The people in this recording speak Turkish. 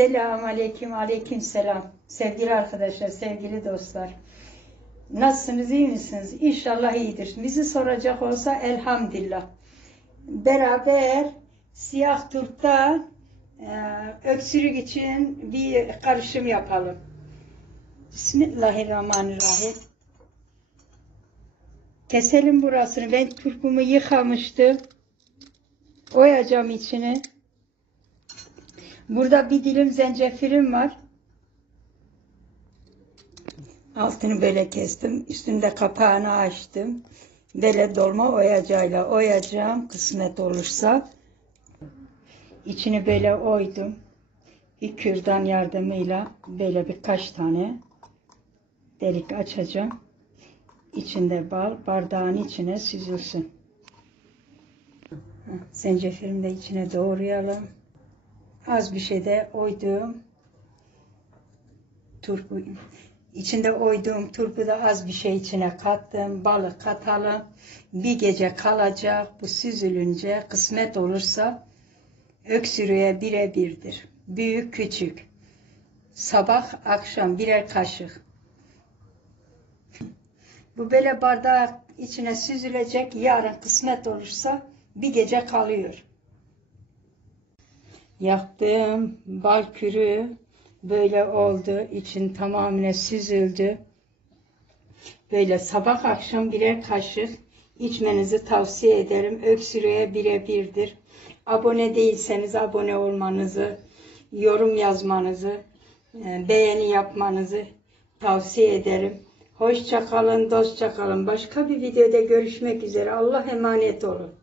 Selamun aleyküm, aleyküm selam. Sevgili arkadaşlar, sevgili dostlar. Nasılsınız, iyi misiniz? İnşallah iyidir. Bizi soracak olsa elhamdülillah. Beraber siyah turpta öksürük için bir karışım yapalım. Bismillahirrahmanirrahim. Keselim burasını. Ben turpumu yıkamıştım. Oyacağım içine. Burada bir dilim zencefilim var. Altını böyle kestim. Üstünde kapağını açtım. Böyle dolma oyacağıyla oyacağım. Kısmet olursa. İçini böyle oydum. Bir kürdan yardımıyla böyle birkaç tane delik açacağım. İçinde bal bardağın içine süzülsün. Zencefilimi de içine doğrayalım. Az bir şey de oydum. Turpu. İçinde oyduğum turpu da az bir şey içine kattım. Balı katalım. Bir gece kalacak. Bu süzülünce kısmet olursa öksürüğe birebirdir. Büyük küçük. Sabah akşam birer kaşık. Bu böyle bardak içine süzülecek. Yarın kısmet olursa bir gece kalıyor. Yaktığım bal kürü böyle oldu. İçin tamamına süzüldü. Böyle sabah akşam birer kaşık içmenizi tavsiye ederim. Öksürüğe birebirdir. Abone değilseniz abone olmanızı, yorum yazmanızı, beğeni yapmanızı tavsiye ederim. Hoşça kalın, dostça kalın. Başka bir videoda görüşmek üzere. Allah'a emanet olun.